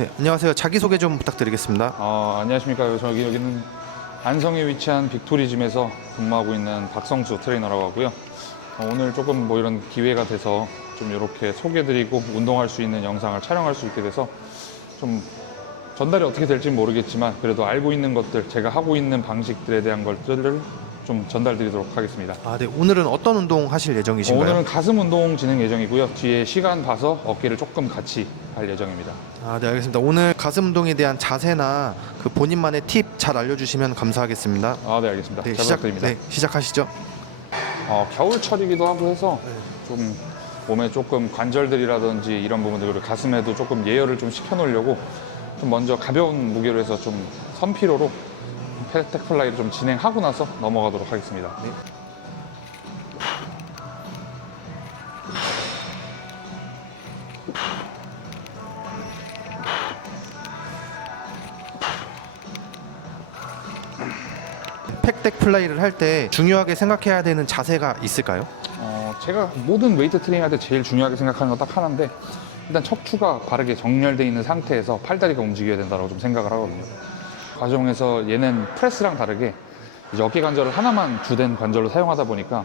네, 안녕하세요. 자기소개 좀 부탁드리겠습니다. 안녕하십니까. 여기는 안성에 위치한 빅토리짐에서 근무하고 있는 박성수 트레이너라고 하고요. 오늘 조금 뭐 이런 기회가 돼서 좀 이렇게 소개드리고 운동할 수 있는 영상을 촬영할 수 있게 돼서 좀 전달이 어떻게 될지 모르겠지만 그래도 알고 있는 것들, 제가 하고 있는 방식들에 대한 것들을 좀 전달드리도록 하겠습니다. 네. 오늘은 어떤 운동 하실 예정이신가요? 오늘은 가슴 운동 진행 예정이고요. 뒤에 시간 봐서 어깨를 조금 같이 할 예정입니다. 네, 알겠습니다. 오늘 가슴 운동에 대한 자세나 그 본인만의 팁 잘 알려주시면 감사하겠습니다. 네, 알겠습니다. 네, 잘 부탁드립니다. 시작하시죠. 겨울철이기도 하고 해서 좀 몸에 조금 관절들이라든지 이런 부분들, 그리고 가슴에도 조금 예열을 좀 시켜놓으려고 좀 먼저 가벼운 무게로 해서 좀 선피로로 팩덱 플라이를 좀 진행하고 나서 넘어가도록 하겠습니다. 네. 팩덱 플라이를 할 때 중요하게 생각해야 되는 자세가 있을까요? 제가 모든 웨이트 트레이닝 할 때 제일 중요하게 생각하는 건 딱 하나인데, 일단 척추가 바르게 정렬되어 있는 상태에서 팔다리가 움직여야 된다고 좀 생각을 하거든요. 과정에서 얘는 프레스랑 다르게 이제 어깨 관절을 하나만 주된 관절로 사용하다 보니까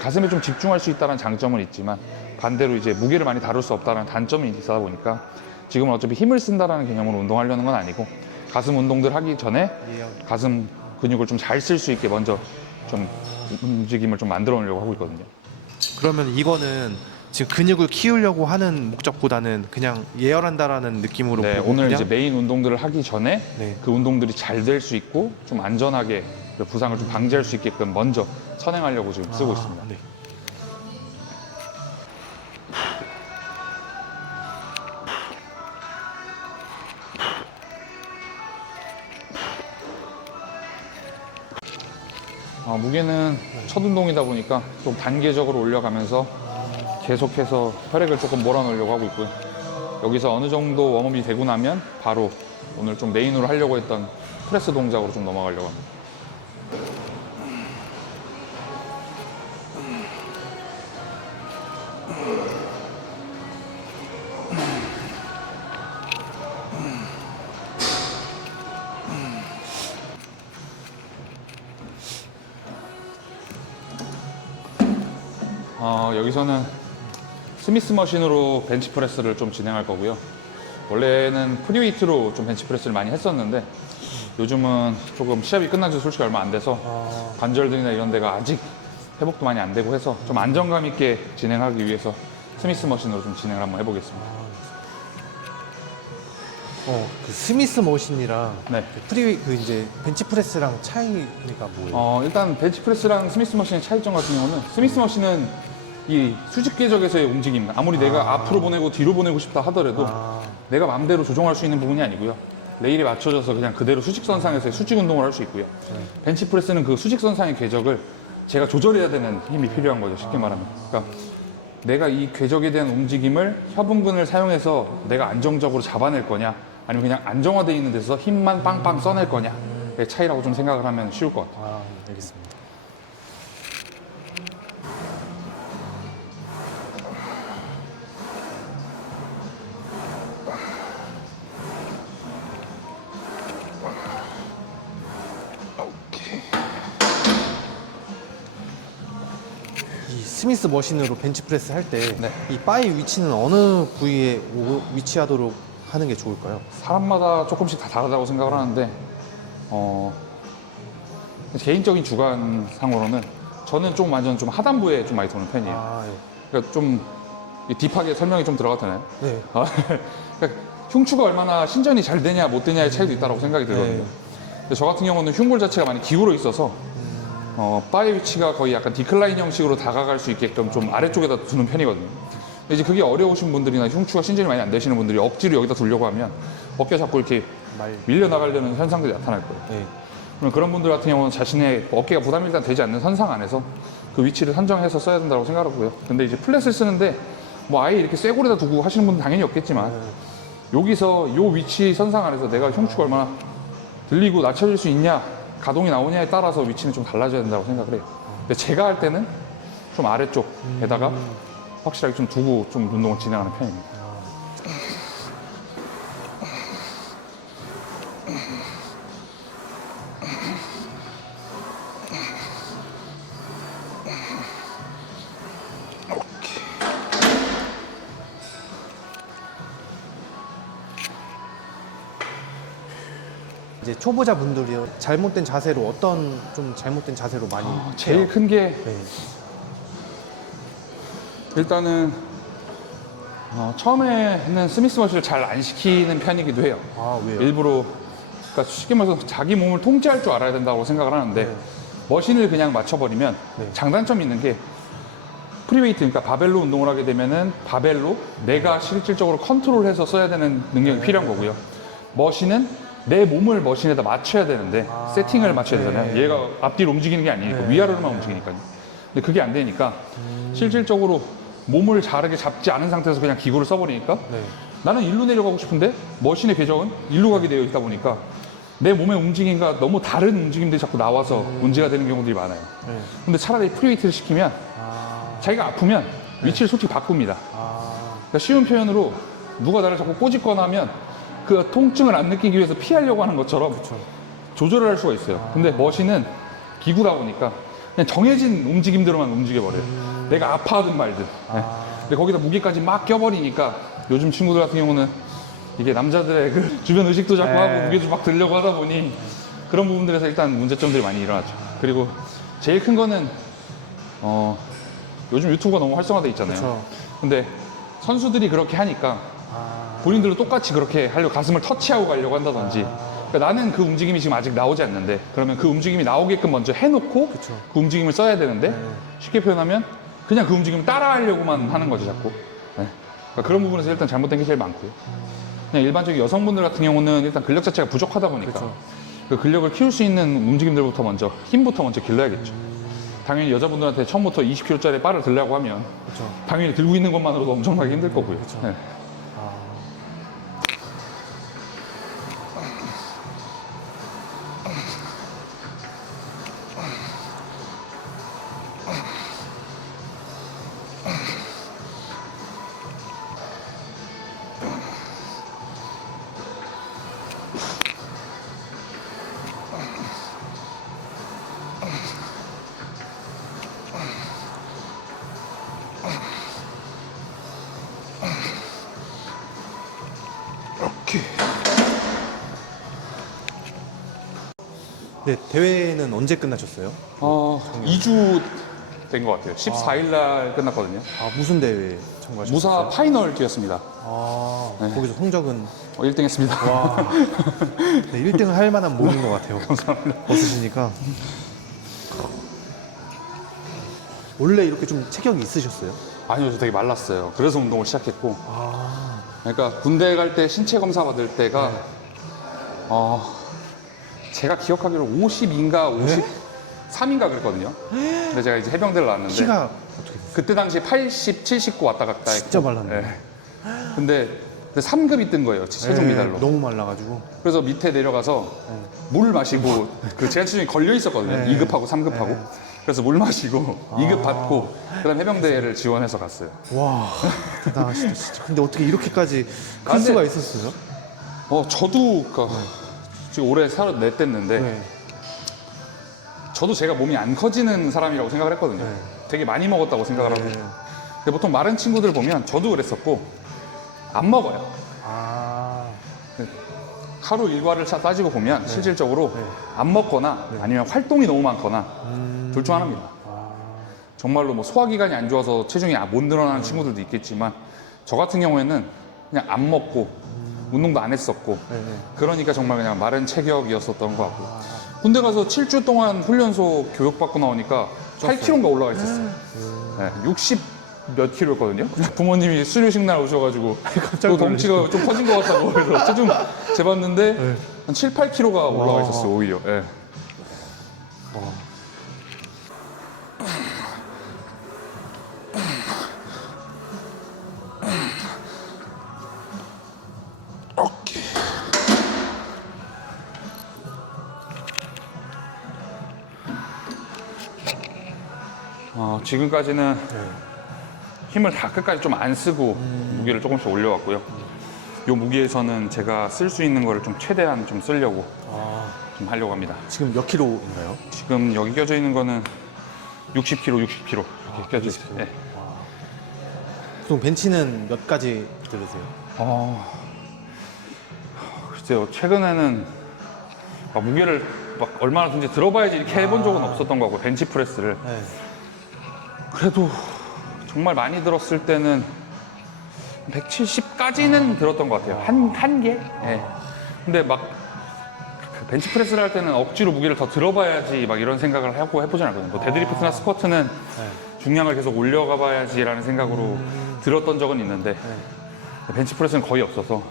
가슴에 좀 집중할 수 있다는 장점은 있지만, 반대로 이제 무게를 많이 다룰 수 없다는 단점이 있다 보니까 지금은 어차피 힘을 쓴다는 개념으로 운동하려는 건 아니고, 가슴 운동들 하기 전에 가슴 근육을 좀 잘 쓸 수 있게 먼저 좀 움직임을 좀 만들어 놓으려고 하고 있거든요. 그러면 이거는 지금 근육을 키우려고 하는 목적보다는 그냥 예열한다라는 느낌으로 네, 보고 오늘 그냥? 이제 메인 운동들을 하기 전에 네. 그 운동들이 잘 될 수 있고 좀 안전하게 그 부상을 좀 방지할 수 있게끔 먼저 선행하려고 지금 쓰고 있습니다. 네. 무게는 첫 운동이다 보니까 좀 단계적으로 올려가면서 계속해서 혈액을 조금 몰아넣으려고 하고 있고요. 여기서 어느 정도 웜업이 되고 나면 바로 오늘 좀 메인으로 하려고 했던 프레스 동작으로 좀 넘어가려고 합니다. 여기서는 스미스 머신으로 벤치프레스를 좀 진행할 거고요. 원래는 프리웨이트로 좀 벤치프레스를 많이 했었는데 요즘은 조금 시합이 끝난 지 솔직히 얼마 안 돼서 관절들이나 이런 데가 아직 회복도 많이 안 되고 해서 좀 안정감 있게 진행하기 위해서 스미스 머신으로 좀 진행을 한번 해보겠습니다. 그 스미스 머신이랑 네. 이제 벤치프레스랑 차이가 뭐예요? 일단 벤치프레스랑 스미스 머신의 차이점 같은 경우는 스미스 머신은 이 수직 궤적에서의 움직임, 아무리 내가 앞으로 보내고 뒤로 보내고 싶다 하더라도 내가 마음대로 조정할 수 있는 부분이 아니고요. 레일에 맞춰져서 그냥 그대로 수직선상에서의 수직 운동을 할 수 있고요. 벤치프레스는 그 수직선상의 궤적을 제가 조절해야 되는 힘이 필요한 거죠, 쉽게 말하면. 그러니까 내가 이 궤적에 대한 움직임을 협응근을 사용해서 내가 안정적으로 잡아낼 거냐, 아니면 그냥 안정화되어 있는 데서 힘만 빵빵 써낼 거냐의 차이라고 좀 생각을 하면 쉬울 것 같아요. 알겠습니다. 이 스미스 머신으로 벤치프레스 할 때 이 네. 바의 위치는 어느 부위에 위치하도록 하는 게 좋을까요? 사람마다 조금씩 다 다르다고 생각을 하는데 개인적인 주관상으로는 저는 좀 완전 좀 하단부에 좀 많이 도는 편이에요. 그러니까 좀 딥하게 설명이 좀 들어가도 되나요? 네. 그러니까 흉추가 얼마나 신전이 잘 되냐 못 되냐의 차이도 있다고 생각이 들거든요. 네. 근데 저 같은 경우는 흉골 자체가 많이 기울어 있어서 바의 위치가 거의 약간 디클라인 형식으로 다가갈 수 있게끔 좀 아래쪽에다 두는 편이거든요. 근데 이제 그게 어려우신 분들이나 흉추가 신전이 많이 안 되시는 분들이 억지로 여기다 두려고 하면 어깨가 자꾸 이렇게 밀려 나가려는 현상들이 나타날 거예요. 네. 그럼 그런 분들 같은 경우는 자신의 어깨가 부담이 일단 되지 않는 선상 안에서 그 위치를 선정해서 써야 된다고 생각하고요. 근데 이제 플랫을 쓰는데 뭐 아예 이렇게 쇠골에다 두고 하시는 분은 당연히 없겠지만 여기서 요 위치 선상 안에서 내가 흉추가 얼마나 들리고 낮춰질 수 있냐, 가동이 나오냐에 따라서 위치는 좀 달라져야 된다고 생각을 해요. 근데 제가 할 때는 좀 아래쪽에다가 확실하게 좀 두고 좀 운동을 진행하는 편입니다. 이제 초보자분들이요. 잘못된 자세로 어떤 좀 잘못된 자세로 많이 제일 큰 게 네. 일단은 처음에는 스미스 머신을 잘 안 시키는 편이기도 해요. 아, 왜요? 일부러, 그러니까 쉽게 말해서 자기 몸을 통제할 줄 알아야 된다고 생각을 하는데 네. 머신을 그냥 맞춰버리면 네. 장단점이 있는 게 프리웨이트, 그러니까 바벨로 운동을 하게 되면은 바벨로 내가 실질적으로 컨트롤해서 써야 되는 능력이 필요한 거고요. 머신은 내 몸을 머신에다 맞춰야 되는데 세팅을 맞춰야 되잖아요. 네. 얘가 앞뒤로 움직이는 게 아니니까 위아래로만 움직이니까요. 근데 그게 안 되니까 실질적으로 몸을 자르게 잡지 않은 상태에서 그냥 기구를 써버리니까 네. 나는 일로 내려가고 싶은데 머신의 궤적은 일로 가게 되어 있다 보니까 내 몸의 움직임과 너무 다른 움직임들이 자꾸 나와서 문제가 되는 경우들이 많아요. 네. 근데 차라리 프리웨이트를 시키면 자기가 아프면 위치를 솔직히 바꿉니다. 그러니까 쉬운 표현으로 누가 나를 자꾸 꼬집거나 하면 그 통증을 안 느끼기 위해서 피하려고 하는 것처럼 조절을 할 수가 있어요. 근데 머신은 기구다 보니까 그냥 정해진 움직임대로만 움직여버려요. 내가 아파하든 말든. 네. 근데 거기다 무게까지 막 껴버리니까 요즘 친구들 같은 경우는 이게 남자들의 그 주변 의식도 자꾸 하고 무게도 막 들려고 하다 보니 그런 부분들에서 일단 문제점들이 많이 일어나죠. 그리고 제일 큰 거는 요즘 유튜브가 너무 활성화돼 있잖아요. 그쵸. 근데 선수들이 그렇게 하니까 본인들도 똑같이 그렇게 하려고 가슴을 터치하고 가려고 한다든지 그러니까 나는 그 움직임이 지금 아직 나오지 않는데 그러면 그 움직임이 나오게끔 먼저 해놓고 그쵸. 그 움직임을 써야 되는데 쉽게 표현하면 그냥 그 움직임을 따라하려고만 하는 거죠 자꾸. 네. 그러니까 그런 부분에서 일단 잘못된 게 제일 많고요. 그냥 일반적인 여성분들 같은 경우는 일단 근력 자체가 부족하다 보니까 그쵸. 그 근력을 키울 수 있는 움직임들부터 먼저 힘부터 먼저 길러야겠죠. 당연히 여자분들한테 처음부터 20kg짜리 바를 들려고 하면 그렇죠. 당연히 들고 있는 것만으로도 엄청나게 힘들 거고요. 네. 네, 대회는 언제 끝나셨어요? 2주 된 것 같아요. 14일 날 끝났거든요. 아, 무슨 대회 참가하셨어요? 무사 파이널 뛰었습니다. 거기서 성적은 1등 했습니다. 와, 네, 1등을 할 만한 몸인 것 같아요. 감사합니다. 벗으시니까. 원래 이렇게 좀 체격이 있으셨어요? 아니요, 저 되게 말랐어요. 그래서 운동을 시작했고. 그러니까 군대 갈 때 신체 검사 받을 때가 제가 기억하기로 52인가 53인가 그랬거든요. 근데 제가 이제 해병대를 나왔는데 키가 어떻게 됐어요? 그때 당시에 80, 79 왔다 갔다 했고. 진짜 말랐네. 네. 근데 3급이 뜬 거예요. 체중 미달로. 너무 말라가지고. 그래서 밑에 내려가서 물 마시고 그 제가 체중이 걸려 있었거든요. 네. 2급하고 3급하고. 그래서 물 마시고 2급 받고 그다음 해병대를 지원해서 갔어요. 와, 대단하시다 진짜. 근데 어떻게 이렇게까지 클 근데- 수가 있었어요? 저도 지금 올해 34 됐는데 네. 저도 제가 몸이 안 커지는 사람이라고 생각을 했거든요. 네. 되게 많이 먹었다고 생각을 하고. 네. 근데 보통 마른 친구들 보면 저도 그랬었고 안 먹어요. 하루 일과를 따지고 보면 실질적으로 네. 안 먹거나 아니면 활동이 너무 많거나 둘 중 하나입니다. 정말로 뭐 소화기관이 안 좋아서 체중이 못 늘어나는 친구들도 있겠지만 저 같은 경우에는 그냥 안 먹고 운동도 안 했었고 그러니까 정말 그냥 마른 체격이었었던 것 같고 군대 가서 7주 동안 훈련소 교육받고 나오니까 8kg인가 올라가 있었어요. 네, 60 몇 킬로였거든요. 부모님이 수료식 날 오셔가지고 또 덩치가 좀 커진 것 같다고 해서 체중 재봤는데 한 7, 8kg가 올라가 있었어요 오히려. 네. 지금까지는 힘을 다 끝까지 좀 안 쓰고 무게를 조금씩 올려왔고요. 이 무게에서는 제가 쓸 수 있는 거를 좀 최대한 좀 쓰려고 좀 하려고 합니다. 지금 몇 킬로인가요? 지금 여기 껴져 있는 거는 60kg, 60kg 이렇게 껴져 있어요. 네. 보통 벤치는 몇 가지 들으세요? 글쎄요, 최근에는 막 무게를 막 얼마나든지 들어봐야지 이렇게 해본 적은 없었던 거고, 벤치프레스를. 네. 그래도 정말 많이 들었을 때는 170까지는 들었던 것 같아요. 한 개? 네. 근데 막 벤치프레스를 할 때는 억지로 무게를 더 들어봐야지 막 이런 생각을 하고 해보진 않거든요. 뭐 데드리프트나 스쿼트는 중량을 계속 올려가 봐야지라는 생각으로 들었던 적은 있는데 벤치프레스는 거의 없어서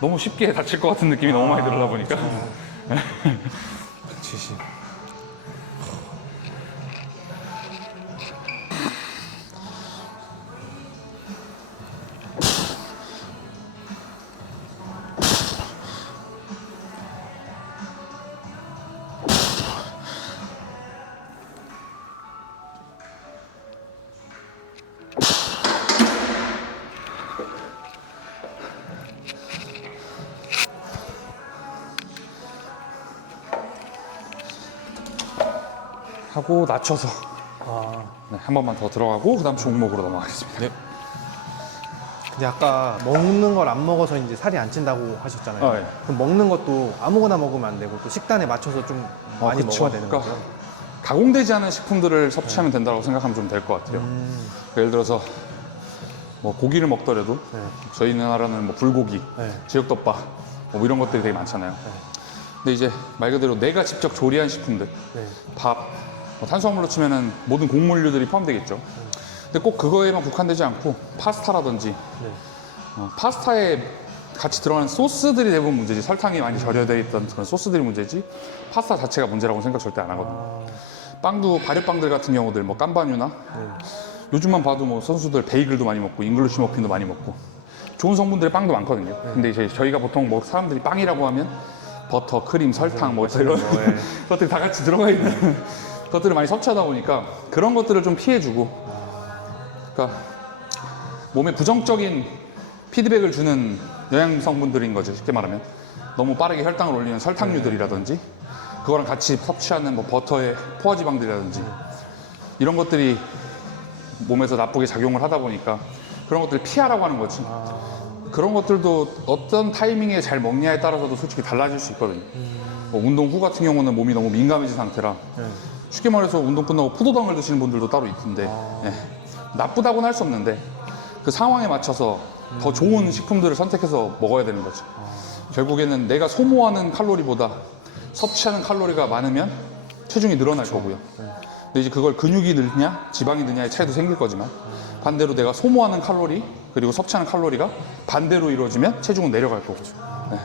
너무 쉽게 다칠 것 같은 느낌이 너무 많이 들다 보니까 170. 하고 낮춰서 네, 한 번만 더 들어가고 그 다음 종목으로 넘어가겠습니다. 네. 근데 아까 먹는 걸 안 먹어서 이제 살이 안 찐다고 하셨잖아요. 네. 그럼 먹는 것도 아무거나 먹으면 안 되고 또 식단에 맞춰서 좀 많이 그쵸. 먹어야 되는 그러니까 거죠. 가공되지 않은 식품들을 섭취하면 된다고 생각하면 좀 될 것 같아요. 예를 들어서 뭐 고기를 먹더라도 네. 저희 나라는 뭐 불고기, 네. 제육덮밥 뭐 이런 것들이 되게 많잖아요. 근데 이제 말 그대로 내가 직접 조리한 식품들, 네. 밥, 뭐 탄수화물로 치면은 모든 곡물류들이 포함되겠죠. 근데 꼭 그거에만 국한되지 않고 파스타라든지 네. 파스타에 같이 들어가는 소스들이 대부분 문제지, 설탕이 많이 절여져 있던 그런 소스들이 문제지 파스타 자체가 문제라고 생각 절대 안 하거든요. 빵도 발효빵들 같은 경우들 뭐 깜바뉴나 요즘만 봐도 뭐 선수들 베이글도 많이 먹고 잉글리시 머핀도 많이 먹고 좋은 성분들의 빵도 많거든요. 근데 이제 저희가 보통 뭐 사람들이 빵이라고 하면 버터, 크림, 설탕 뭐 이런 것들이 다 같이 들어가 있는 것들을 많이 섭취하다 보니까 그런 것들을 좀 피해주고, 그러니까 몸에 부정적인 피드백을 주는 영양 성분들인 거죠. 쉽게 말하면 너무 빠르게 혈당을 올리는 설탕류들이라든지 그거랑 같이 섭취하는 뭐 버터의 포화지방들이라든지 이런 것들이 몸에서 나쁘게 작용을 하다 보니까 그런 것들을 피하라고 하는 거지. 그런 것들도 어떤 타이밍에 잘 먹냐에 따라서도 솔직히 달라질 수 있거든요. 뭐 운동 후 같은 경우는 몸이 너무 민감해진 상태라 쉽게 말해서 운동 끝나고 포도당을 드시는 분들도 따로 있던데 예. 나쁘다고는 할 수 없는데 그 상황에 맞춰서 더 좋은 식품들을 선택해서 먹어야 되는 거죠. 결국에는 내가 소모하는 칼로리보다 섭취하는 칼로리가 많으면 체중이 늘어날 거고요. 근데 이제 그걸 근육이 늘냐 지방이 늘냐의 차이도 생길 거지만 반대로 내가 소모하는 칼로리 그리고 섭취하는 칼로리가 반대로 이루어지면 체중은 내려갈 거고. 네.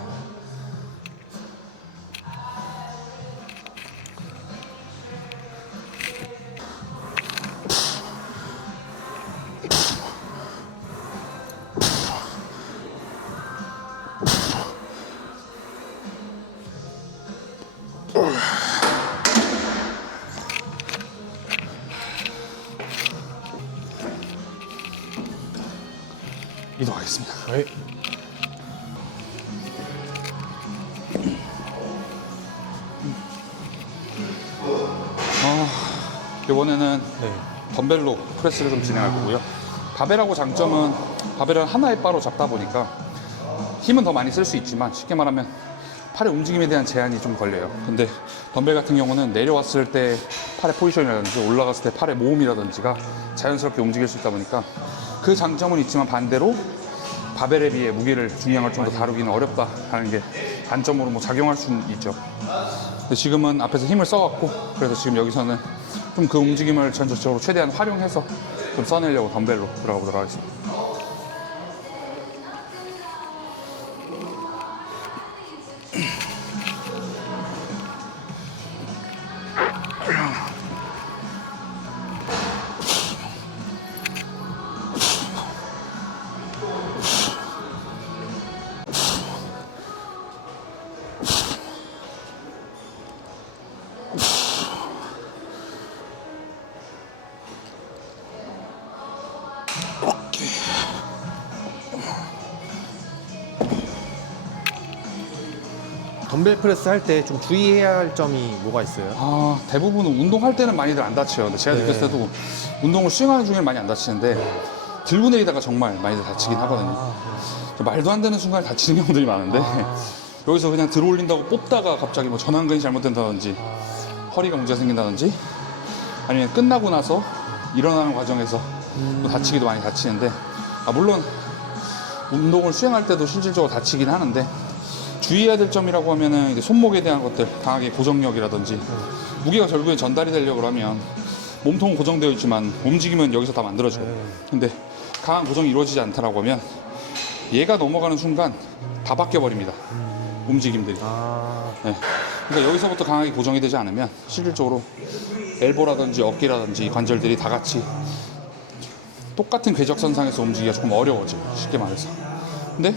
이동하겠습니다. 네. 이번에는 네. 덤벨로 프레스를 좀 진행할 거고요. 바벨하고 장점은 바벨은 하나의 바로 잡다 보니까 힘은 더 많이 쓸 수 있지만 쉽게 말하면 팔의 움직임에 대한 제한이 좀 걸려요. 근데 덤벨 같은 경우는 내려왔을 때 팔의 포지션이라든지 올라갔을 때 팔의 모음이라든지가 자연스럽게 움직일 수 있다 보니까 그 장점은 있지만 반대로 바벨에 비해 무게를 중량을 좀 더 다루기는 어렵다 하는 게 단점으로 뭐 작용할 수는 있죠. 근데 지금은 앞에서 힘을 써갖고 그래서 지금 여기서는 좀 그 움직임을 전적으로 최대한 활용해서 좀 써내려고 덤벨로 들어가 보도록 하겠습니다. 오케이. 덤벨 프레스 할 때 좀 주의해야 할 점이 뭐가 있어요? 아, 대부분 운동할 때는 많이들 안 다쳐요. 근데 제가 네. 느꼈을 때도 운동을 수행하는 중에는 많이 안 다치는데 들고 내리다가 정말 많이들 다치긴 하거든요. 말도 안 되는 순간에 다치는 경우들이 많은데 여기서 그냥 들어 올린다고 뽑다가 갑자기 뭐 전완근이 잘못된다든지 허리가 문제가 생긴다든지 아니면 끝나고 나서 일어나는 과정에서 또 다치기도 많이 다치는데 물론 운동을 수행할 때도 실질적으로 다치긴 하는데 주의해야 될 점이라고 하면은 이제 손목에 대한 것들 강하게 고정력이라든지 무게가 결국에 전달이 되려고 하면 몸통은 고정되어 있지만 움직이면 여기서 다 만들어져요. 근데 강한 고정이 이루어지지 않다라고 하면 얘가 넘어가는 순간 다 바뀌어 버립니다. 움직임들이. 네. 그러니까 여기서부터 강하게 고정이 되지 않으면 실질적으로 엘보라든지 어깨라든지 관절들이 다 같이 똑같은 궤적선상에서 움직이기가 조금 어려워져요. 쉽게 말해서. 근데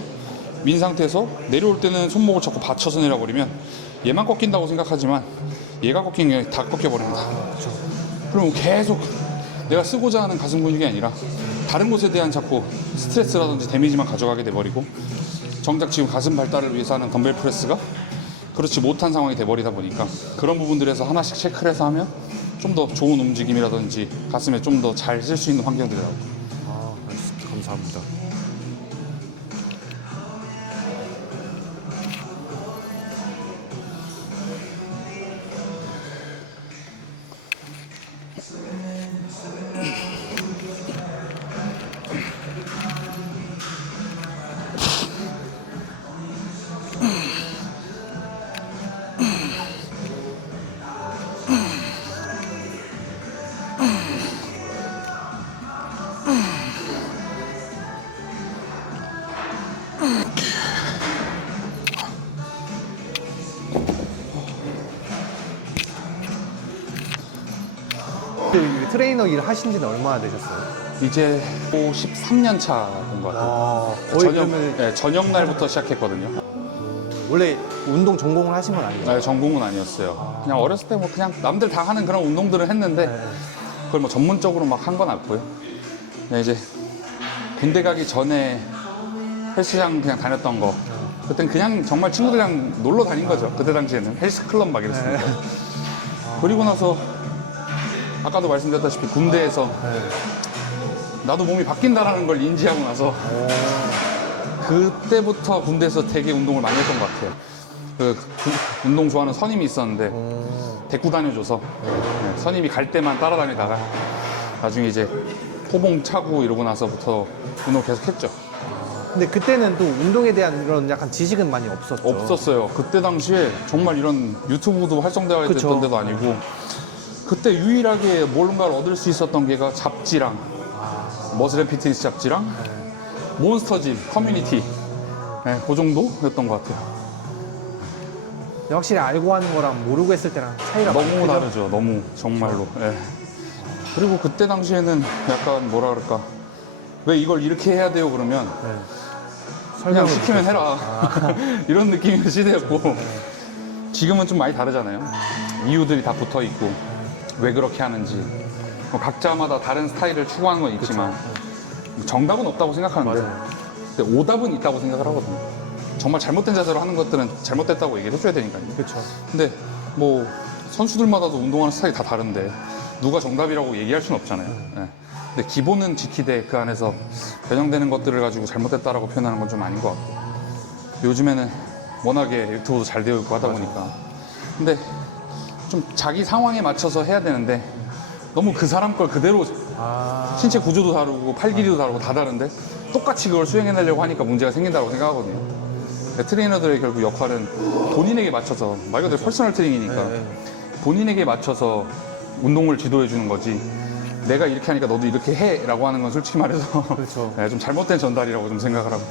민 상태에서 내려올 때는 손목을 자꾸 받쳐서 내려버리면 얘만 꺾인다고 생각하지만 얘가 꺾인 게 다 꺾여버립니다. 그럼 계속 내가 쓰고자 하는 가슴 근육이 아니라 다른 곳에 대한 자꾸 스트레스라든지 데미지만 가져가게 돼버리고 정작 지금 가슴 발달을 위해서 하는 덤벨 프레스가 그렇지 못한 상황이 돼버리다 보니까 그런 부분들에서 하나씩 체크를 해서 하면 좀 더 좋은 움직임이라든지 가슴에 좀 더 잘 쓸 수 있는 환경들이 나오고. 알겠습니다. 감사합니다. 그 트레이너 일 하신 지는 얼마나 되셨어요? 이제 13년 차 된 것 같아요. 거의 그러면 네, 저녁 날부터 시작했거든요. 원래 운동 전공을 하신 건 아니에요? 네, 전공은 아니었어요. 그냥 어렸을 때 뭐 그냥 남들 다 하는 그런 운동들을 했는데 그걸 뭐 전문적으로 막 한 건 없고요. 그냥 이제 군대 가기 전에 헬스장 그냥 다녔던 거. 그땐 그냥 정말 친구들이랑 놀러 다닌 거죠. 그때 당시에는 헬스클럽 막 이랬으니까. 그리고 나서 아까도 말씀드렸다시피 군대에서 나도 몸이 바뀐다라는 걸 인지하고 나서 그때부터 군대에서 되게 운동을 많이 했던 것 같아요. 운동 좋아하는 선임이 있었는데 데리고 다녀줘서 선임이 갈 때만 따라다니다가 나중에 이제 호봉 차고 이러고 나서부터 운동을 계속 했죠. 근데 그때는 또 운동에 대한 이런 약간 지식은 많이 없었죠. 없었어요. 그때 당시에 정말 이런 유튜브도 활성화되어 그쵸. 있던 데도 아니고 그때 유일하게 뭔가를 얻을 수 있었던 게가 잡지랑 머슬 앤 피트니스 잡지랑 몬스터짐 커뮤니티 그 정도였던 것 같아요. 근데 확실히 알고 하는 거랑 모르고 했을 때랑 차이가 많이 너무 크죠? 다르죠. 너무 정말로. 예. 그리고 그때 당시에는 약간 뭐라 그럴까 왜 이걸 이렇게 해야 돼요 그러면 그냥 설명을 시키면 해라 이런 느낌의 시대였고 지금은 좀 많이 다르잖아요. 이유들이 다 붙어 있고 왜 그렇게 하는지 뭐 각자마다 다른 스타일을 추구하는 건 있지만 정답은 없다고 생각하는데 근데 오답은 있다고 생각을 하거든요. 정말 잘못된 자세로 하는 것들은 잘못됐다고 얘기를 해줘야 되니까요. 그렇죠. 근데 뭐 선수들마다도 운동하는 스타일이 다 다른데 누가 정답이라고 얘기할 수는 없잖아요. 예. 근데 기본은 지키되 그 안에서 변형되는 것들을 가지고 잘못됐다라고 표현하는 건 좀 아닌 것 같고 요즘에는 워낙에 유튜브도 잘 되어 있고 하다 보니까 근데 좀 자기 상황에 맞춰서 해야 되는데 너무 그 사람 걸 그대로 신체 구조도 다르고 팔 길이도 다르고 다 다른데 똑같이 그걸 수행해내려고 하니까 문제가 생긴다고 생각하거든요. 근데 트레이너들의 결국 역할은 본인에게 맞춰서 말 그대로 퍼스널 트레이닝이니까 본인에게 맞춰서 운동을 지도해 주는 거지 내가 이렇게 하니까 너도 이렇게 해 라고 하는 건 솔직히 말해서 그렇죠. 좀 잘못된 전달이라고 좀 생각을 하고